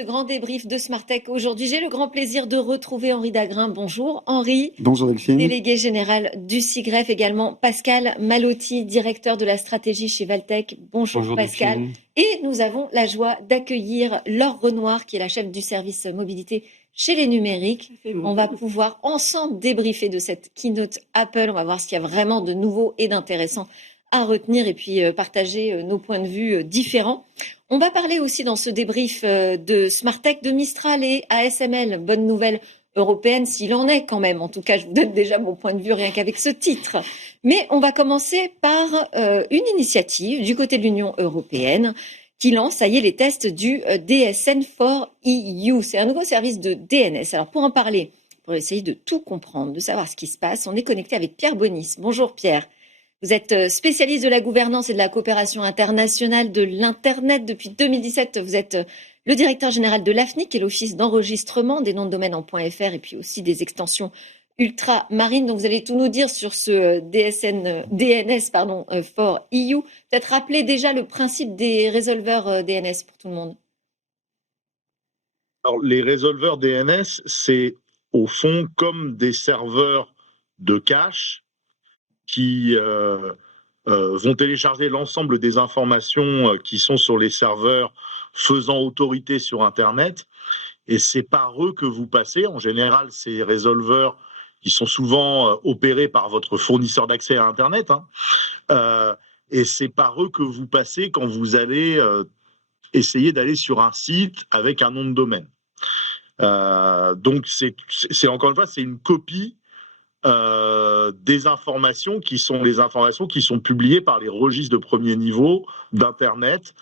Le grand débrief de Smartech aujourd'hui. J'ai le grand plaisir de retrouver Henri Dagrin. Bonjour Henri, Bonjour Delphine. délégué général du SIGREF, également Pascal Malotti, directeur de la stratégie chez Valtech. Bonjour Bonjour Pascal. Delphine. Et nous avons la joie d'accueillir Laure Renoir, qui est la chef du service mobilité chez les numériques. On va pouvoir ensemble débriefer de cette keynote Apple. On va voir ce qu'il y a vraiment de nouveau et d'intéressant à retenir et puis partager nos points de vue différents. On va parler aussi dans ce débrief de Smartech, de Mistral et ASML. Bonne nouvelle européenne, s'il en est quand même. En tout cas, je vous donne déjà mon point de vue rien qu'avec ce titre. Mais on va commencer par une initiative du côté de l'Union européenne qui lance, ça y est, les tests du DSN for EU. C'est un nouveau service de DNS. Alors pour en parler, pour essayer de tout comprendre, de savoir ce qui se passe, on est connecté avec Pierre Bonis. Bonjour Pierre. Vous êtes spécialiste de la gouvernance et de la coopération internationale de l'Internet depuis 2017. Vous êtes le directeur général de l'AFNIC, qui est l'office d'enregistrement des noms de domaine en .fr et puis aussi des extensions ultramarines. Donc vous allez tout nous dire sur ce DNS for EU. Peut-être rappeler déjà le principe des résolveurs DNS pour tout le monde. Alors, les résolveurs DNS, c'est au fond comme des serveurs de cache qui vont télécharger l'ensemble des informations qui sont sur les serveurs faisant autorité sur Internet. Et c'est par eux que vous passez. En général, ces résolveurs qui sont souvent opérés par votre fournisseur d'accès à Internet. Et c'est par eux que vous passez quand vous allez essayer d'aller sur un site avec un nom de domaine. Donc, c'est encore une fois, c'est une copie des informations qui sont les informations qui sont publiées par les registres de premier niveau d'Internet,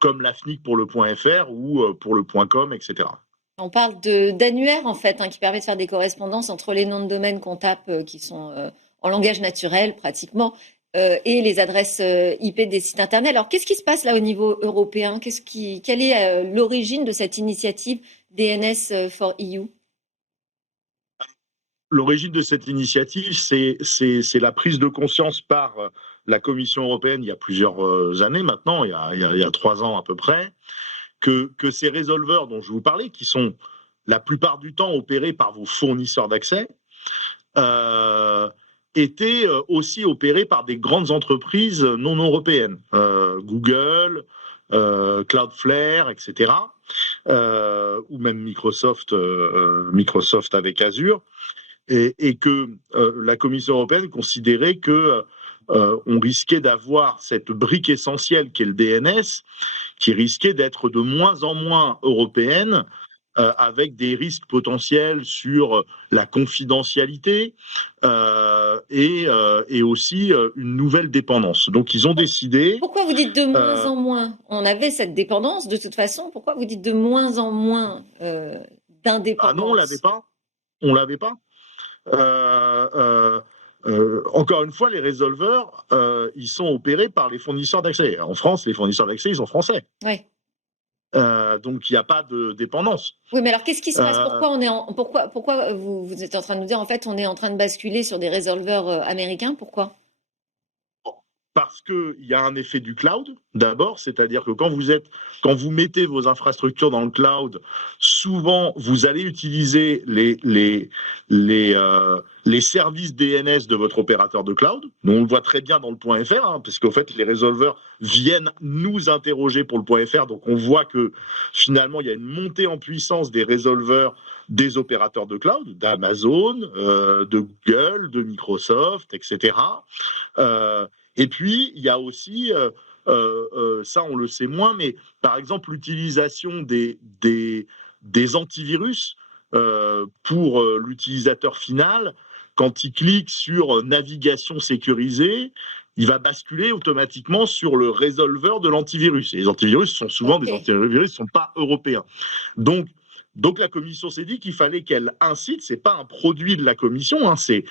comme l'AFNIC pour le .fr ou pour le .com, etc. On parle d'annuaire, en fait, qui permet de faire des correspondances entre les noms de domaine qu'on tape, qui sont en langage naturel, pratiquement, et les adresses IP des sites Internet. Alors, qu'est-ce qui se passe là au niveau européen? Quelle est l'origine de cette initiative DNS for EU? L'origine de cette initiative, c'est la prise de conscience par la Commission européenne il y a plusieurs années maintenant, il y a 3 ans à peu près, que ces résolveurs dont je vous parlais, qui sont la plupart du temps opérés par vos fournisseurs d'accès, étaient aussi opérés par des grandes entreprises non européennes, Google, Cloudflare, etc., ou même Microsoft avec Azure. Et que la Commission européenne considérait que on risquait d'avoir cette brique essentielle qu'est le DNS, qui risquait d'être de moins en moins européenne, avec des risques potentiels sur la confidentialité et aussi une nouvelle dépendance. Donc ils ont décidé... Pourquoi vous dites de moins en moins? On avait cette dépendance de toute façon. Pourquoi vous dites de moins en moins d'indépendance? Ah non, on l'avait pas. Encore une fois, les résolveurs, ils sont opérés par les fournisseurs d'accès. En France, les fournisseurs d'accès, ils sont français. Oui. Donc, il n'y a pas de dépendance. Oui, mais alors qu'est-ce qui se passe? Pourquoi vous êtes en train de nous dire, en fait, on est en train de basculer sur des résolveurs américains? Pourquoi? Parce qu'il y a un effet du cloud, d'abord, c'est-à-dire que quand vous mettez vos infrastructures dans le cloud, souvent vous allez utiliser les services DNS de votre opérateur de cloud. Nous, on le voit très bien dans le .fr, parce qu'en fait, les résolveurs viennent nous interroger pour le .fr, donc on voit que finalement, il y a une montée en puissance des résolveurs des opérateurs de cloud, d'Amazon, de Google, de Microsoft, etc. Et puis, il y a aussi, ça on le sait moins, mais par exemple l'utilisation des antivirus pour l'utilisateur final, quand il clique sur navigation sécurisée, il va basculer automatiquement sur le résolveur de l'antivirus. Et les antivirus sont souvent des antivirus qui ne sont pas européens. Donc la Commission s'est dit qu'il fallait qu'elle incite, c'est pas un produit de la Commission, c'est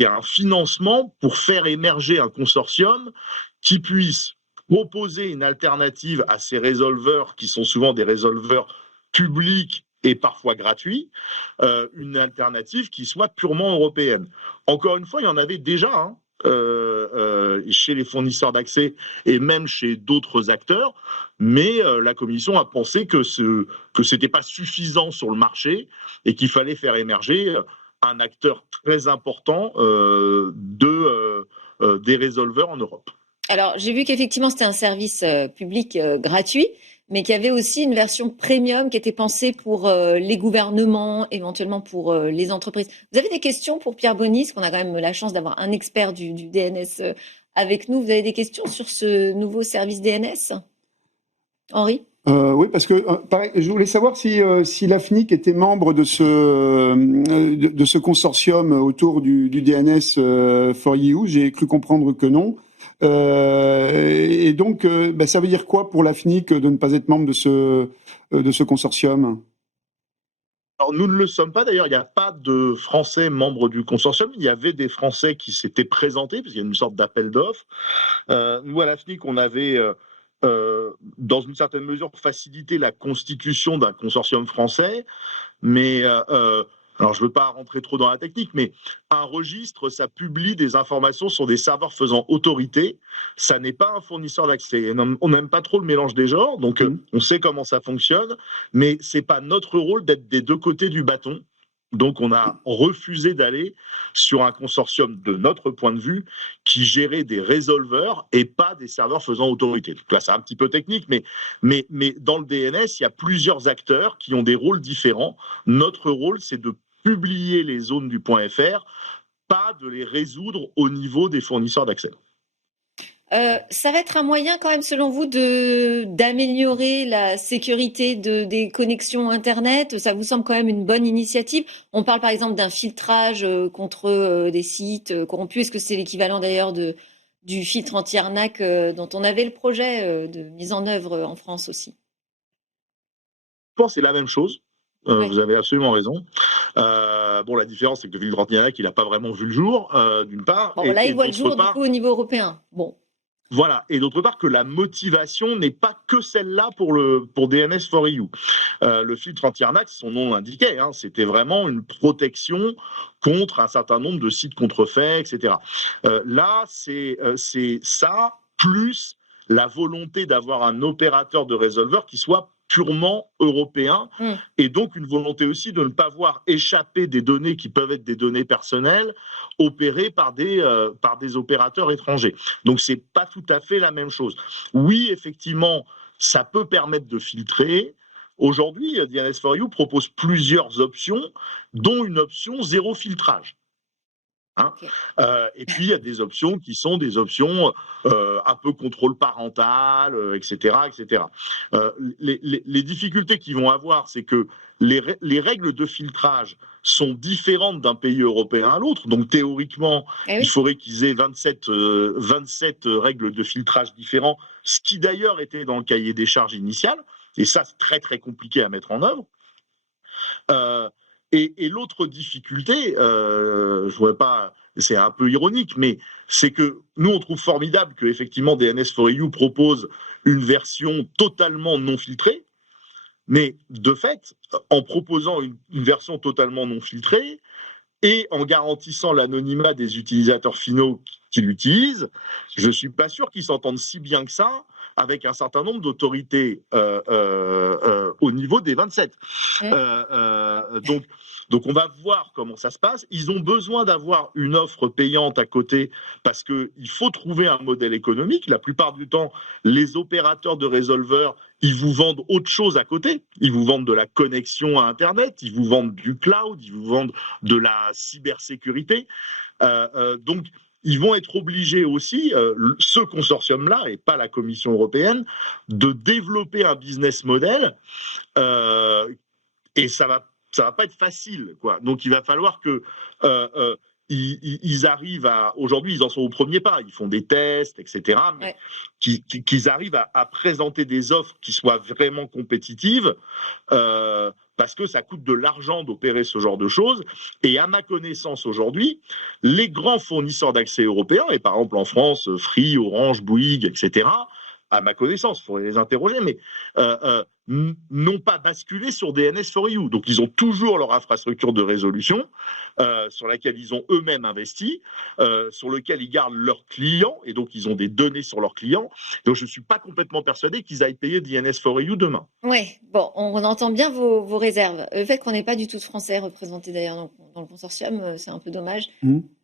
un financement pour faire émerger un consortium qui puisse proposer une alternative à ces résolveurs qui sont souvent des résolveurs publics et parfois gratuits, une alternative qui soit purement européenne. Encore une fois, il y en avait déjà, chez les fournisseurs d'accès et même chez d'autres acteurs, mais la Commission a pensé que c'était pas suffisant sur le marché et qu'il fallait faire émerger un acteur très important des résolveurs en Europe. Alors, j'ai vu qu'effectivement, c'était un service public gratuit, mais qu'il y avait aussi une version premium qui était pensée pour les gouvernements, éventuellement pour les entreprises. Vous avez des questions pour Pierre Bonis, qu'on a quand même la chance d'avoir un expert du DNS avec nous. Vous avez des questions sur ce nouveau service DNS, Henri? Oui, parce que pareil, je voulais savoir si l'AFNIC était membre de ce consortium autour du DNS for EU. J'ai cru comprendre que non. Et donc, ça veut dire quoi pour l'AFNIC de ne pas être membre de ce consortium? Alors, nous ne le sommes pas. D'ailleurs, il n'y a pas de Français membres du consortium. Il y avait des Français qui s'étaient présentés, parce qu'il y a une sorte d'appel d'offres. Nous, à l'AFNIC, on avait, dans une certaine mesure, facilité la constitution d'un consortium français. Mais, alors je ne veux pas rentrer trop dans la technique, mais un registre, ça publie des informations sur des serveurs faisant autorité. Ça n'est pas un fournisseur d'accès. On n'aime pas trop le mélange des genres, donc on sait comment ça fonctionne, mais ce n'est pas notre rôle d'être des deux côtés du bâton. Donc on a refusé d'aller sur un consortium, de notre point de vue, qui gérait des résolveurs et pas des serveurs faisant autorité. Donc là, c'est un petit peu technique, mais dans le DNS, il y a plusieurs acteurs qui ont des rôles différents. Notre rôle, c'est de publier les zones du .fr, pas de les résoudre au niveau des fournisseurs d'accès. Ça va être un moyen quand même, selon vous, d'améliorer la sécurité des connexions Internet? Ça vous semble quand même une bonne initiative? On parle par exemple d'un filtrage contre des sites corrompus. Est-ce que c'est l'équivalent d'ailleurs du filtre anti-arnaque dont on avait le projet de mise en œuvre en France aussi? Je pense que c'est la même chose. Ouais. Vous avez absolument raison. Bon, la différence, c'est que le filtre anti-arnaque, il n'a pas vraiment vu le jour, d'une part. Bon, là, il voit le jour du coup au niveau européen. Bon. Voilà, et d'autre part que la motivation n'est pas que celle-là pour DNS for EU. Le filtre anti-arnaque, son nom l'indiquait, c'était vraiment une protection contre un certain nombre de sites contrefaits, etc. Là, c'est ça, plus la volonté d'avoir un opérateur de résolveur qui soit purement européen, et donc une volonté aussi de ne pas voir échapper des données qui peuvent être des données personnelles opérées par des opérateurs étrangers. Donc c'est pas tout à fait la même chose. Oui, effectivement, ça peut permettre de filtrer. Aujourd'hui, DNS4U propose plusieurs options, dont une option zéro filtrage. Okay. Et puis il y a des options qui sont des options un peu contrôle parental, etc., etc. Les difficultés qu'ils vont avoir, c'est que les règles de filtrage sont différentes d'un pays européen à l'autre. Donc théoriquement, il faudrait qu'ils aient 27 règles de filtrage différents, ce qui d'ailleurs était dans le cahier des charges initial. Et ça, c'est très très compliqué à mettre en œuvre. Et l'autre difficulté, je voudrais pas, c'est un peu ironique, mais c'est que nous on trouve formidable que effectivement DNS4EU propose une version totalement non filtrée, mais de fait, en proposant une version totalement non filtrée et en garantissant l'anonymat des utilisateurs finaux qui l'utilisent, je suis pas sûr qu'ils s'entendent si bien que ça avec un certain nombre d'autorités au niveau des 27. Donc on va voir comment ça se passe. Ils ont besoin d'avoir une offre payante à côté parce qu'il faut trouver un modèle économique. La plupart du temps, les opérateurs de résolveurs, ils vous vendent autre chose à côté. Ils vous vendent de la connexion à Internet, ils vous vendent du cloud, ils vous vendent de la cybersécurité. Donc, ils vont être obligés aussi, ce consortium-là, et pas la Commission européenne, de développer un business model, et ça va pas être facile, quoi. Donc il va falloir que ils arrivent à... Aujourd'hui, ils en sont au premier pas, ils font des tests, etc., mais qu'ils arrivent à présenter des offres qui soient vraiment compétitives, parce que ça coûte de l'argent d'opérer ce genre de choses. Et à ma connaissance aujourd'hui, les grands fournisseurs d'accès européens, et par exemple en France, Free, Orange, Bouygues, etc., à ma connaissance, il faudrait les interroger, mais n'ont pas basculé sur DNS4EU. Donc, ils ont toujours leur infrastructure de résolution sur laquelle ils ont eux-mêmes investi, sur lequel ils gardent leurs clients, et donc ils ont des données sur leurs clients. Donc, je ne suis pas complètement persuadé qu'ils aillent payer DNS4EU demain. Oui, bon, on entend bien vos réserves. Le fait qu'on n'ait pas du tout de Français représentés d'ailleurs dans le consortium, c'est un peu dommage.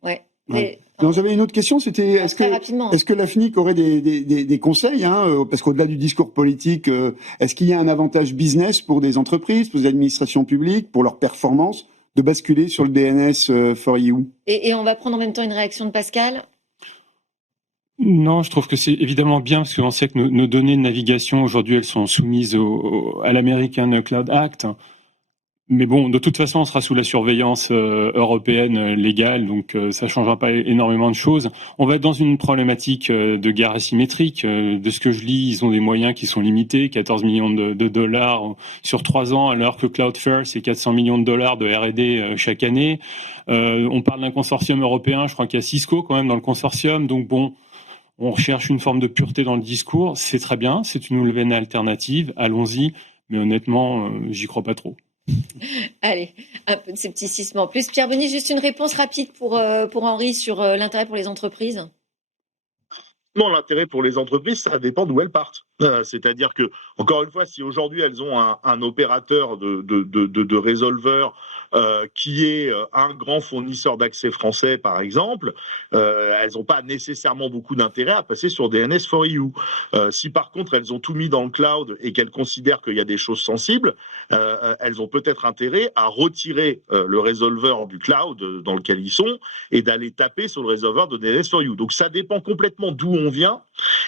Ouais. Ouais. Non, j'avais une autre question, c'était est-ce que la FNIC aurait des conseils, parce qu'au-delà du discours politique, est-ce qu'il y a un avantage business pour des entreprises, pour des administrations publiques, pour leur performance, de basculer sur le DNS for EU? Et on va prendre en même temps une réaction de Pascal. Non, je trouve que c'est évidemment bien parce qu'on sait que nos données de navigation aujourd'hui, elles sont soumises à l'American Cloud Act. Mais bon, de toute façon, on sera sous la surveillance européenne légale, donc ça changera pas énormément de choses. On va être dans une problématique de guerre asymétrique. De ce que je lis, ils ont des moyens qui sont limités, 14 millions de dollars sur 3 ans, alors que Cloudflare, c'est 400 millions de dollars de R&D chaque année. On parle d'un consortium européen, je crois qu'il y a Cisco quand même dans le consortium, donc bon, on recherche une forme de pureté dans le discours. C'est très bien, c'est une nouvelle alternative, allons-y, mais honnêtement, j'y crois pas trop. Allez, un peu de scepticisme en plus. Pierre Bonny, juste une réponse rapide pour Henri sur l'intérêt pour les entreprises. Non, l'intérêt pour les entreprises, ça dépend d'où elles partent. C'est-à-dire que, encore une fois, si aujourd'hui elles ont un opérateur de résolveur qui est un grand fournisseur d'accès français, par exemple, elles n'ont pas nécessairement beaucoup d'intérêt à passer sur DNS4EU. Si par contre elles ont tout mis dans le cloud et qu'elles considèrent qu'il y a des choses sensibles, elles ont peut-être intérêt à retirer le résolveur du cloud dans lequel ils sont et d'aller taper sur le résolveur de DNS4EU. Donc ça dépend complètement d'où on vient.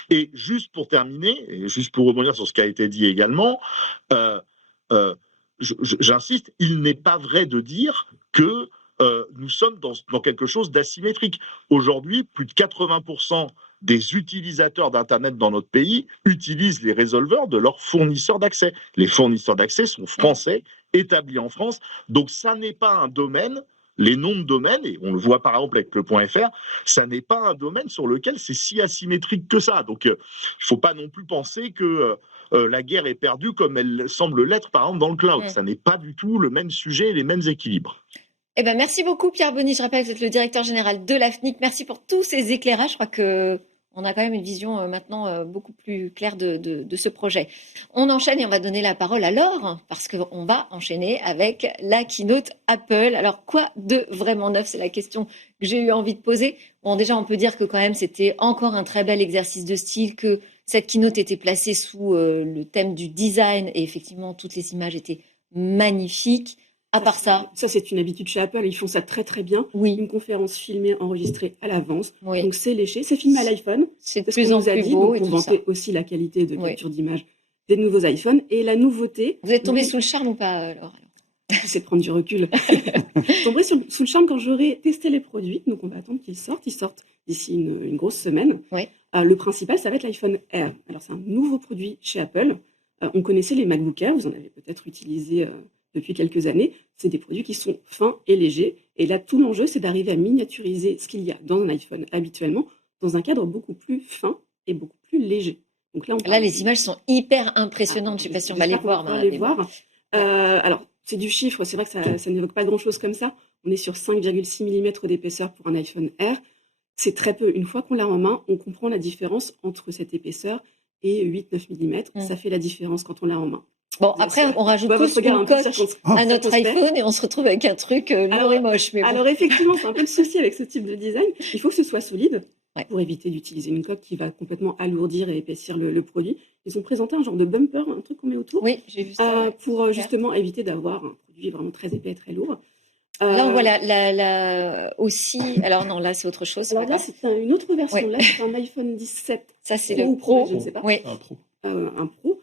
Et juste pour terminer, et juste pour rebondir sur ce qui a été dit également, j'insiste, il n'est pas vrai de dire que nous sommes dans quelque chose d'asymétrique. Aujourd'hui, plus de 80% des utilisateurs d'Internet dans notre pays utilisent les résolveurs de leurs fournisseurs d'accès. Les fournisseurs d'accès sont français, établis en France. Donc ça n'est pas un domaine. Les noms de domaines, et on le voit par exemple avec le .fr, ça n'est pas un domaine sur lequel c'est si asymétrique que ça. Donc il ne faut pas non plus penser que la guerre est perdue comme elle semble l'être par exemple dans le cloud. Ça n'est pas du tout le même sujet et les mêmes équilibres. Eh ben, merci beaucoup Pierre Bonny. Je rappelle que vous êtes le directeur général de la FNIC. Merci pour tous ces éclairages. Je crois qu'on a quand même une vision maintenant beaucoup plus claire de ce projet. On enchaîne et on va donner la parole à Laure, parce qu'on va enchaîner avec la keynote Apple. Alors, quoi de vraiment neuf? C'est la question que j'ai eu envie de poser. Bon, déjà, on peut dire que quand même, c'était encore un très bel exercice de style, que cette keynote était placée sous le thème du design, et effectivement, toutes les images étaient magnifiques. À part ça, c'est une habitude chez Apple. Ils font ça très très bien. Oui. Une conférence filmée, enregistrée à l'avance. Oui. Donc c'est léché. C'est filmé à l'iPhone. C'est de plus en plus beau. Pour vanter aussi la qualité de capture d'image des nouveaux iPhones. Et la nouveauté. Vous êtes tombé sous le charme ou pas, Laure? C'est prendre du recul. Je tomberai sous le charme quand j'aurai testé les produits. Donc on va attendre qu'ils sortent. Ils sortent d'ici une grosse semaine. Oui. Le principal, ça va être l'iPhone Air. Alors c'est un nouveau produit chez Apple. On connaissait les MacBook Air. Vous en avez peut-être utilisé depuis quelques années. C'est des produits qui sont fins et légers. Et là, tout l'enjeu, c'est d'arriver à miniaturiser ce qu'il y a dans un iPhone habituellement, dans un cadre beaucoup plus fin et beaucoup plus léger. Donc là, les images sont hyper impressionnantes. Je ne sais pas si on va les voir. Alors, c'est du chiffre. C'est vrai que ça n'évoque pas grand-chose comme ça. On est sur 5,6 mm d'épaisseur pour un iPhone Air. C'est très peu. Une fois qu'on l'a en main, on comprend la différence entre cette épaisseur et 8-9 mm. Ça fait la différence quand on l'a en main. Bon, après, on rajoute tous une coque à notre iPhone et on se retrouve avec un truc lourd et moche. Mais bon. Alors, effectivement, c'est un peu le souci avec ce type de design. Il faut que ce soit solide pour éviter d'utiliser une coque qui va complètement alourdir et épaissir le produit. Ils ont présenté un genre de bumper, un truc qu'on met autour. Oui, j'ai vu ça. Pour justement éviter d'avoir un produit vraiment très épais et très lourd. Là, on voit aussi. Alors, non, là, c'est autre chose. Alors là, c'est une autre version. Oui. Là, c'est un iPhone 17. Ça, c'est le Pro. Je ne sais pas. Oui. Un Pro.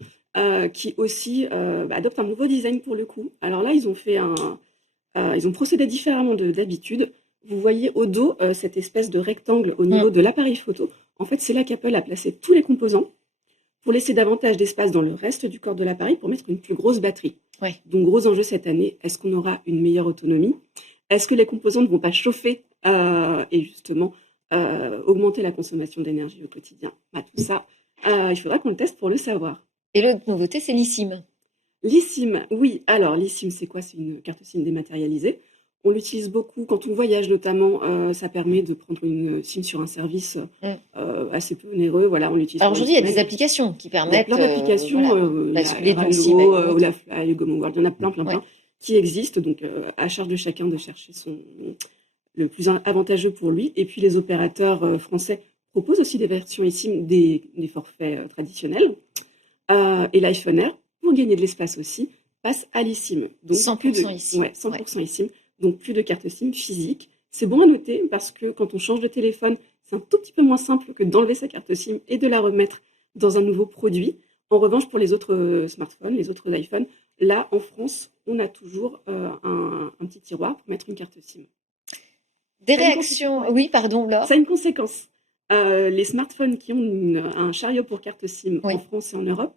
Qui aussi adopte un nouveau design pour le coup. Alors là, ils ont procédé différemment d'habitude. Vous voyez au dos cette espèce de rectangle au niveau de l'appareil photo. En fait, c'est là qu'Apple a placé tous les composants pour laisser davantage d'espace dans le reste du corps de l'appareil pour mettre une plus grosse batterie. Ouais. Donc, gros enjeu cette année, est-ce qu'on aura une meilleure autonomie? Est-ce que les composants ne vont pas chauffer et justement augmenter la consommation d'énergie au quotidien? Tout ça, Il faudra qu'on le teste pour le savoir. Et l'autre nouveauté, c'est l'eSIM. l'eSIM, oui. Alors, l'eSIM, c'est quoi? C'est une carte SIM dématérialisée. On l'utilise beaucoup quand on voyage, notamment. Ça permet de prendre une SIM sur un service assez peu onéreux. Voilà, on l'utilise. Alors pour aujourd'hui, il y a une des applications qui Il y a permettent. plein d'applications, basculer la d'une SIM à une Rano, autre. la Fly, le Gomo World, il y en a plein qui existent. Donc, à charge de chacun de chercher le plus avantageux pour lui. Et puis, les opérateurs français proposent aussi des versions eSIM des forfaits traditionnels. Et l'iPhone Air, pour gagner de l'espace aussi, passe à l'eSIM. Donc, 100% eSIM. Ouais, 100% eSIM. Donc, plus de carte SIM physique. C'est bon à noter parce que quand on change de téléphone, c'est un tout petit peu moins simple que d'enlever sa carte SIM et de la remettre dans un nouveau produit. En revanche, pour les autres smartphones, les autres iPhones, là, en France, on a toujours un petit tiroir pour mettre une carte SIM. Des réactions. Oui, pardon, Laure. Ça a une conséquence. Les smartphones qui ont un chariot pour carte SIM en France et en Europe,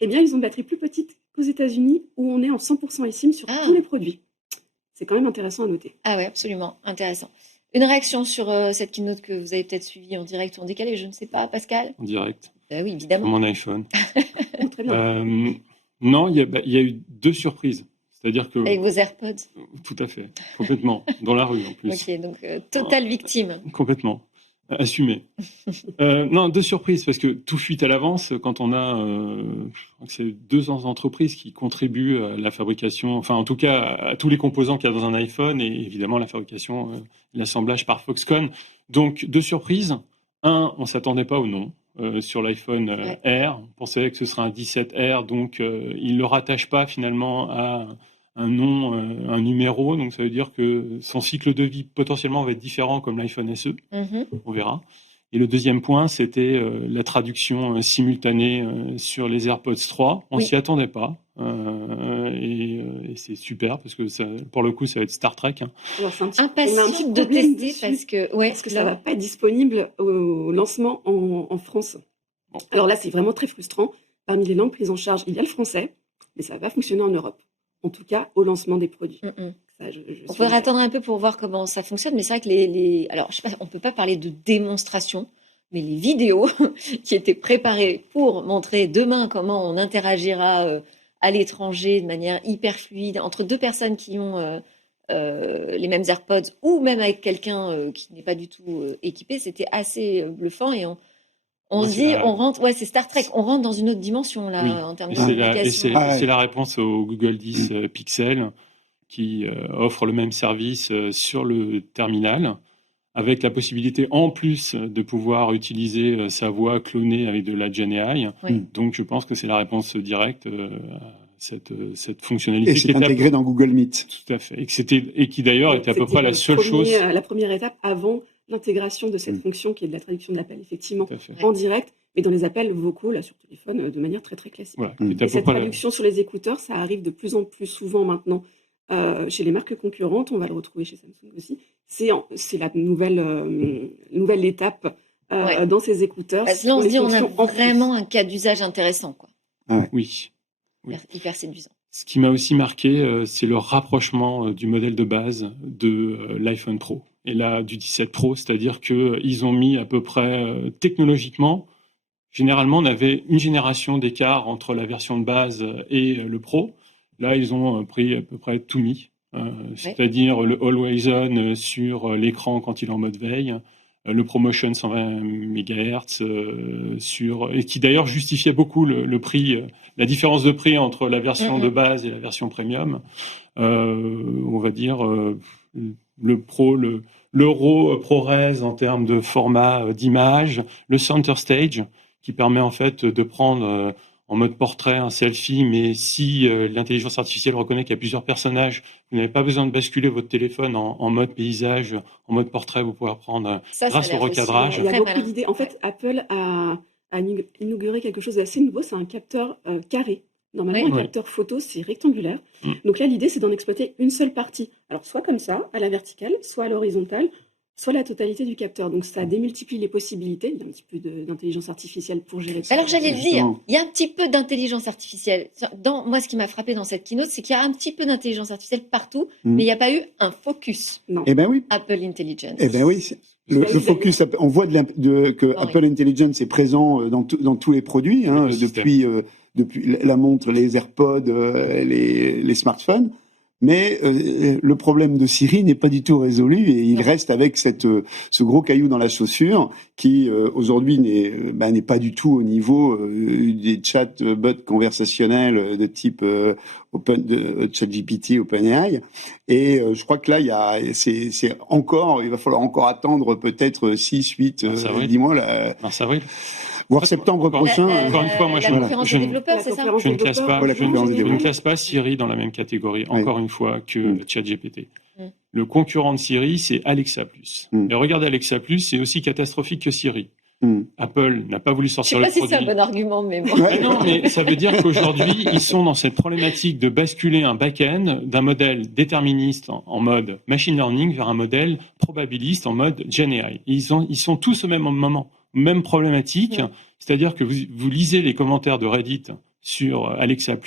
eh bien, ils ont une batterie plus petite qu'aux États-Unis où on est en 100% eSIM sur tous les produits. C'est quand même intéressant à noter. Ah oui, absolument, intéressant. Une réaction sur cette keynote que vous avez peut-être suivie en direct ou en décalé, je ne sais pas, Pascal? En direct. Oui, évidemment. Sur mon iPhone. Très bien. Non, il y a eu 2 surprises. C'est-à-dire que... Avec vos AirPods? Tout à fait, complètement. Dans la rue, en plus. Ok, donc totale victime. Complètement. Assumé. Non, 2 surprises, parce que tout fuite à l'avance quand on a c'est 2 entreprises qui contribuent à la fabrication, enfin en tout cas à tous les composants qu'il y a dans un iPhone et évidemment la fabrication, l'assemblage par Foxconn. Donc 2 surprises. On ne s'attendait pas au nom. Sur l'iPhone Air, on pensait que ce serait un 17R, donc il ne le rattache pas finalement à un nom, un numéro, donc ça veut dire que son cycle de vie potentiellement va être différent comme l'iPhone SE, on verra. Et le deuxième point, c'était la traduction simultanée sur les AirPods 3. On s'y attendait pas, et c'est super parce que ça, pour le coup, ça va être Star Trek. Impatient de tester parce que ça va pas être disponible au lancement en France. Bon. Alors là, c'est vraiment très frustrant. Parmi les langues prises en charge, il y a le français, mais ça va pas fonctionner en Europe. En tout cas, au lancement des produits. Ça, on faudra attendre un peu pour voir comment ça fonctionne, mais c'est vrai que alors, je sais pas, on peut pas parler de démonstration, mais les vidéos qui étaient préparées pour montrer demain comment on interagira à l'étranger de manière hyper fluide entre 2 personnes qui ont les mêmes AirPods ou même avec quelqu'un qui n'est pas du tout équipé, c'était assez bluffant et on se dit, on rentre, c'est Star Trek, on rentre dans une autre dimension là en termes de communication. C'est la réponse au Google 10 Pixel qui offre le même service sur le terminal avec la possibilité en plus de pouvoir utiliser sa voix clonée avec de la Gen AI. Donc je pense que c'est la réponse directe à cette fonctionnalité. Et c'est intégré dans Google Meet. Tout à fait. Et qui d'ailleurs était à peu près la seule chose. La première étape avant l'intégration de cette fonction qui est de la traduction de l'appel, effectivement, en direct, mais dans les appels vocaux, là, sur téléphone, de manière très, très classique. Voilà, et cette traduction sur les écouteurs, ça arrive de plus en plus souvent maintenant chez les marques concurrentes. On va le retrouver chez Samsung aussi. C'est la nouvelle étape dans ces écouteurs. Là, on se dit on a vraiment un cas d'usage intéressant, quoi. Oui. Hyper séduisant. Ce qui m'a aussi marqué, c'est le rapprochement du modèle de base de l'iPhone Pro et là du 17 Pro, c'est-à-dire qu'ils ont mis à peu près technologiquement, généralement on avait une génération d'écart entre la version de base et le Pro. Là, ils ont pris à peu près tout mis, c'est-à-dire le Always On sur l'écran quand il est en mode veille, le ProMotion 120 MHz et qui d'ailleurs justifiait beaucoup le prix, la différence de prix entre la version de base et la version premium. On va dire l'Euro ProRes en termes de format d'image, le Center Stage qui permet en fait de prendre en mode portrait un selfie, mais si l'intelligence artificielle reconnaît qu'il y a plusieurs personnages, vous n'avez pas besoin de basculer votre téléphone en mode paysage, en mode portrait, vous pouvez prendre grâce au recadrage. Il y a beaucoup d'idées. En fait, Apple a inauguré quelque chose d'assez nouveau, c'est un capteur carré. Normalement, un capteur photo, c'est rectangulaire. Donc là, l'idée, c'est d'en exploiter une seule partie. Alors, soit comme ça, à la verticale, soit à l'horizontale, soit la totalité du capteur. Donc, ça démultiplie les possibilités. Il y a un petit peu d'intelligence artificielle pour gérer ça. Alors, j'allais le dire, il y a un petit peu d'intelligence artificielle. Moi, ce qui m'a frappé dans cette keynote, c'est qu'il y a un petit peu d'intelligence artificielle partout, mais il n'y a pas eu un focus. Non. Eh ben oui. Apple Intelligence. Eh ben oui. Le focus, on voit que Oui. Apple Intelligence est présent dans tous les produits, hein, depuis la montre, les AirPods, les smartphones. Mais le problème de Siri n'est pas du tout résolu et il reste avec ce gros caillou dans la chaussure qui aujourd'hui n'est pas du tout au niveau des chatbots conversationnels de type ChatGPT, OpenAI. Et je crois que là, il va falloir encore attendre peut-être 6, 8, 10 mois. Mars, avril. Voire septembre prochain. Encore une fois, moi, la conférence des développeurs, c'est ça? Je ne classe pas Siri dans la même catégorie, encore une fois, que ChatGPT. Le concurrent de Siri, c'est Alexa+. Et regardez Alexa+, c'est aussi catastrophique que Siri. Apple n'a pas voulu sortir le produit. Je ne sais pas si c'est un bon argument, mais bon. Non, mais ça veut dire qu'aujourd'hui, ils sont dans cette problématique de basculer un back-end d'un modèle déterministe en mode machine learning vers un modèle probabiliste en mode Gen AI. Ils sont tous au même moment, même problématique. C'est-à-dire que vous lisez les commentaires de Reddit sur Alexa+,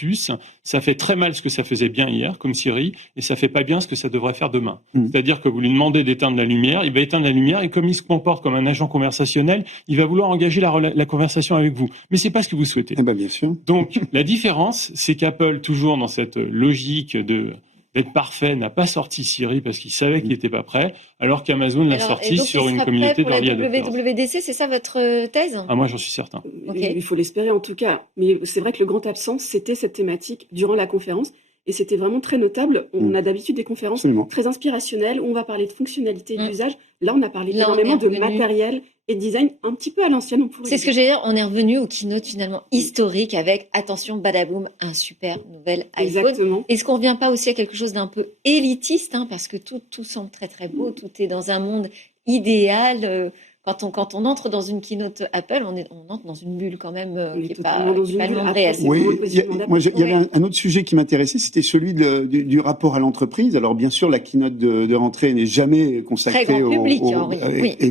ça fait très mal ce que ça faisait bien hier, comme Siri, et ça fait pas bien ce que ça devrait faire demain. C'est-à-dire que vous lui demandez d'éteindre la lumière, il va éteindre la lumière, et comme il se comporte comme un agent conversationnel, il va vouloir engager la conversation avec vous. Mais c'est pas ce que vous souhaitez. Eh ben, bien sûr. Donc, la différence, c'est qu'Apple, toujours dans cette logique d'être parfait, n'a pas sorti Siri parce qu'il savait qu'il n'était pas prêt, alors qu'Amazon l'a sorti sur une communauté d'early adopters. Pour la WWDC, c'est ça votre thèse? Ah, moi, j'en suis certain. Il faut l'espérer en tout cas. Mais c'est vrai que le grand absent, c'était cette thématique durant la conférence. Et c'était vraiment très notable. On a d'habitude des conférences très inspirationnelles où on va parler de fonctionnalité et d'usage. Là, on a parlé énormément de matériel et de design un petit peu à l'ancienne. C'est ce que j'allais dire. On est revenu au keynote finalement historique avec, attention, badaboum, un super nouvel iPhone. Exactement. Est-ce qu'on ne revient pas aussi à quelque chose d'un peu élitiste, hein, parce que tout semble très très beau, tout est dans un monde idéal. Quand on entre dans une keynote Apple, on entre dans une bulle quand même qui n'est pas le monde réel. Oui, il y avait un autre sujet qui m'intéressait, c'était celui du rapport à l'entreprise. Alors bien sûr, la keynote de rentrée n'est jamais consacrée au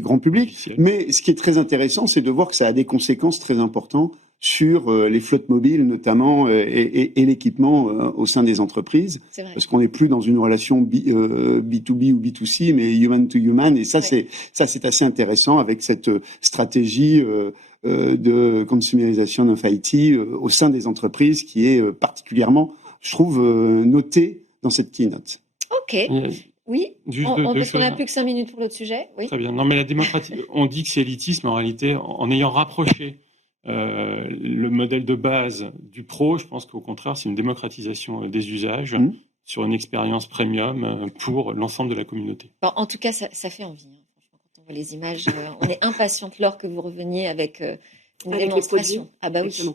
grand public, mais ce qui est très intéressant, c'est de voir que ça a des conséquences très importantes sur les flottes mobiles notamment et l'équipement au sein des entreprises, parce qu'on n'est plus dans une relation B2B ou B2C, mais human to human, et ça c'est assez intéressant avec cette stratégie de consumérisation of IT au sein des entreprises qui est particulièrement, je trouve, notée dans cette keynote. Ok. Oui, parce qu'on n'a plus que 5 minutes pour l'autre sujet. Oui. Très bien. Non, mais la démocratie, on dit que c'est élitisme, mais en réalité, en ayant rapproché le modèle de base du pro, je pense qu'au contraire, c'est une démocratisation des usages sur une expérience premium pour l'ensemble de la communauté. Bon, en tout cas, ça fait envie. Hein. Franchement, quand on voit les images, on est impatiente, Laure, que vous reveniez avec une démonstration. Ah bah oui.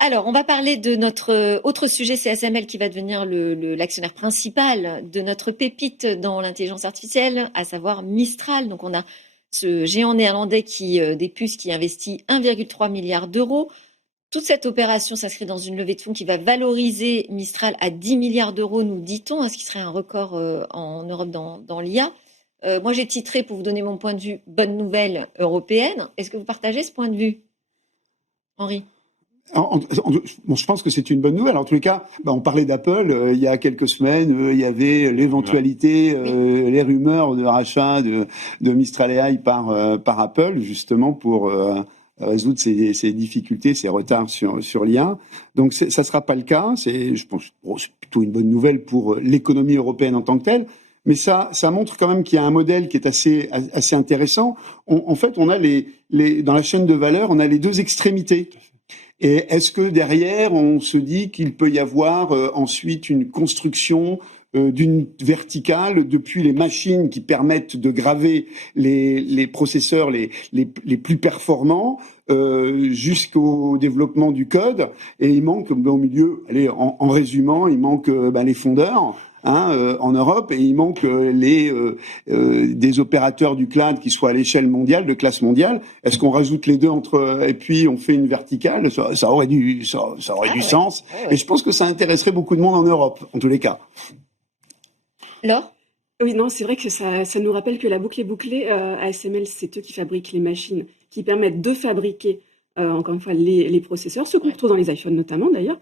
Alors, on va parler de notre autre sujet, c'est ASML qui va devenir l'actionnaire principal de notre pépite dans l'intelligence artificielle, à savoir Mistral. Donc, on a ce géant néerlandais des puces qui investit 1,3 milliard d'euros. Toute cette opération s'inscrit dans une levée de fonds qui va valoriser Mistral à 10 milliards d'euros, nous dit-on, ce qui serait un record en Europe dans l'IA. Moi, j'ai titré, pour vous donner mon point de vue, bonne nouvelle européenne. Est-ce que vous partagez ce point de vue, Henri? Je pense que c'est une bonne nouvelle. En tous les cas, on parlait d'Apple il y a quelques semaines. Il y avait l'éventualité, les rumeurs de rachat de Mistral AI par Apple, justement pour résoudre ces difficultés, ces retards sur l'IA. Donc ça sera pas le cas. Je pense, c'est plutôt une bonne nouvelle pour l'économie européenne en tant que telle. Mais ça montre quand même qu'il y a un modèle qui est assez intéressant. En fait, on a dans la chaîne de valeur, on a les deux extrémités. Et est-ce que derrière, on se dit qu'il peut y avoir ensuite une construction d'une verticale depuis les machines qui permettent de graver les processeurs les plus performants jusqu'au développement du code, et il manque au milieu, allez, en résumant, il manque les fondeurs. En Europe, et il manque des opérateurs du cloud qui soient à l'échelle mondiale, de classe mondiale. Est-ce qu'on rajoute les deux et puis on fait une verticale? Ça aurait du sens. Et je pense que ça intéresserait beaucoup de monde en Europe, en tous les cas. Laure? Oui, non, c'est vrai que ça nous rappelle que la boucle est bouclée. ASML, c'est eux qui fabriquent les machines qui permettent de fabriquer encore une fois, les processeurs, ceux qu'on retrouve dans les iPhones notamment d'ailleurs.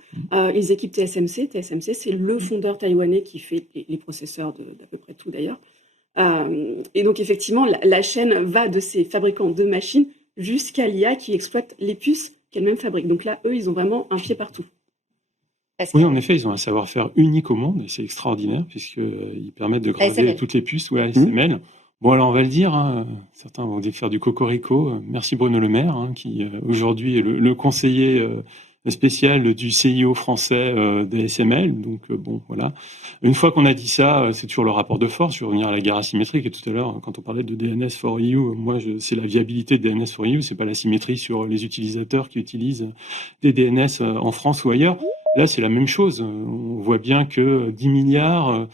Ils équipent TSMC. TSMC, c'est le fondeur taïwanais qui fait les processeurs d'à peu près tout d'ailleurs. Et donc, effectivement, la chaîne va de ces fabricants de machines jusqu'à l'IA qui exploite les puces qu'elle-même fabrique. Donc là, eux, ils ont vraiment un pied partout. Oui, en effet, ils ont un savoir-faire unique au monde et c'est extraordinaire puisqu'ils permettent de graver ASML. toutes les puces, ASML. Bon, alors on va le dire, hein, certains vont faire du cocorico. Merci Bruno Le Maire, hein, qui aujourd'hui est le conseiller spécial du CIO français d'ASML. Donc bon, voilà. Une fois qu'on a dit ça, c'est toujours le rapport de force. Je vais revenir à la guerre asymétrique. Et tout à l'heure, quand on parlait de DNS for EU, moi, c'est la viabilité de DNS for EU, c'est pas la symétrie sur les utilisateurs qui utilisent des DNS en France ou ailleurs. Là, c'est la même chose. On voit bien que 10 milliards...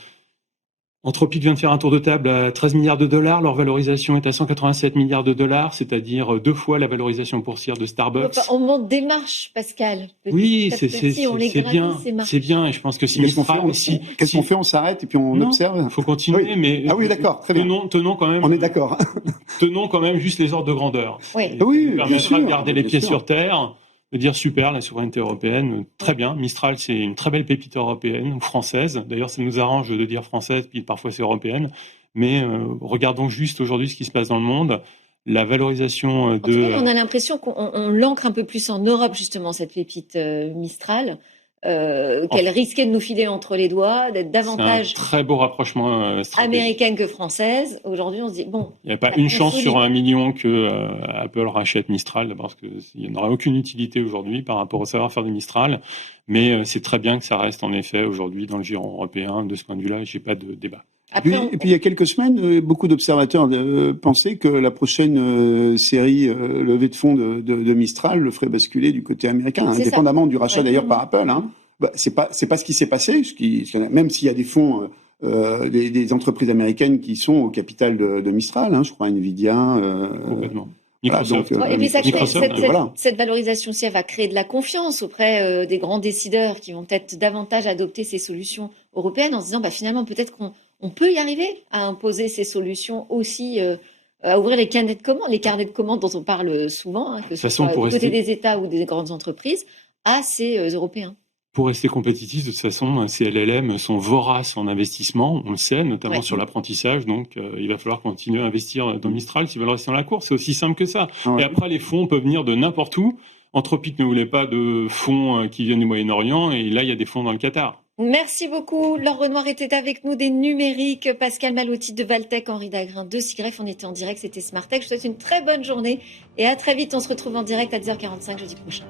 Anthropic vient de faire un tour de table à 13 milliards de dollars. Leur valorisation est à 187 milliards de dollars, c'est-à-dire 2 fois la valorisation boursière de Starbucks. On monte des marches, Pascal. Oui, c'est bien. C'est bien. Et je pense que si Mistral aussi. Qu'est-ce qu'on fait? On s'arrête et puis on observe? Il faut continuer, mais. Ah oui, d'accord, très bien. Tenons quand même. On est d'accord. Tenons quand même juste les ordres de grandeur. Oui. Oui, bien sûr. De garder les pieds sur terre. De dire super, la souveraineté européenne, très bien. Mistral, c'est une très belle pépite européenne ou française. D'ailleurs, ça nous arrange de dire française, puis parfois c'est européenne. Mais regardons juste aujourd'hui ce qui se passe dans le monde. La valorisation de... On a l'impression qu'on l'ancre un peu plus en Europe, justement, cette pépite Mistral. Qu'elle risquait de nous filer entre les doigts, d'être davantage très beau rapprochement américaine que française. Aujourd'hui, on se dit, bon... Il n'y a pas une chance sur 1 million que Apple rachète Mistral, parce qu'il n'y en aura aucune utilité aujourd'hui par rapport au savoir-faire de Mistral, mais c'est très bien que ça reste en effet aujourd'hui dans le giron européen. De ce point de vue-là, je n'ai pas de débat. Et puis il y a quelques semaines, beaucoup d'observateurs pensaient que la prochaine série levée de fonds de Mistral le ferait basculer du côté américain, indépendamment du rachat d'ailleurs par Apple. Hein. Bah, c'est pas ce qui s'est passé, même s'il y a des fonds, des entreprises américaines qui sont au capital de Mistral, hein, je crois Nvidia. Complètement. Microsoft. Voilà, et puis ça crée voilà. cette valorisation, si elle va créer de la confiance auprès des grands décideurs qui vont peut-être davantage adopter ces solutions européennes en se disant, finalement, peut-être qu'on peut y arriver à imposer ces solutions aussi, à ouvrir les carnets de commandes dont on parle souvent, hein, que ce soit du côté des États ou des grandes entreprises, à ces Européens. Pour rester compétitif, de toute façon, ces LLM sont voraces en investissement, on le sait, notamment sur l'apprentissage. Donc, il va falloir continuer à investir dans Mistral s'ils veulent rester dans la course. C'est aussi simple que ça. Et après, les fonds peuvent venir de n'importe où. Anthropic ne voulait pas de fonds qui viennent du Moyen-Orient, et là, il y a des fonds dans le Qatar. Merci beaucoup. Laure Renoir était avec nous des numériques, Pascal Malotti de Valtech, Henri Dagrin de Sigref. On était en direct, c'était Smartech. Je vous souhaite une très bonne journée et à très vite. On se retrouve en direct à 10h45 jeudi prochain.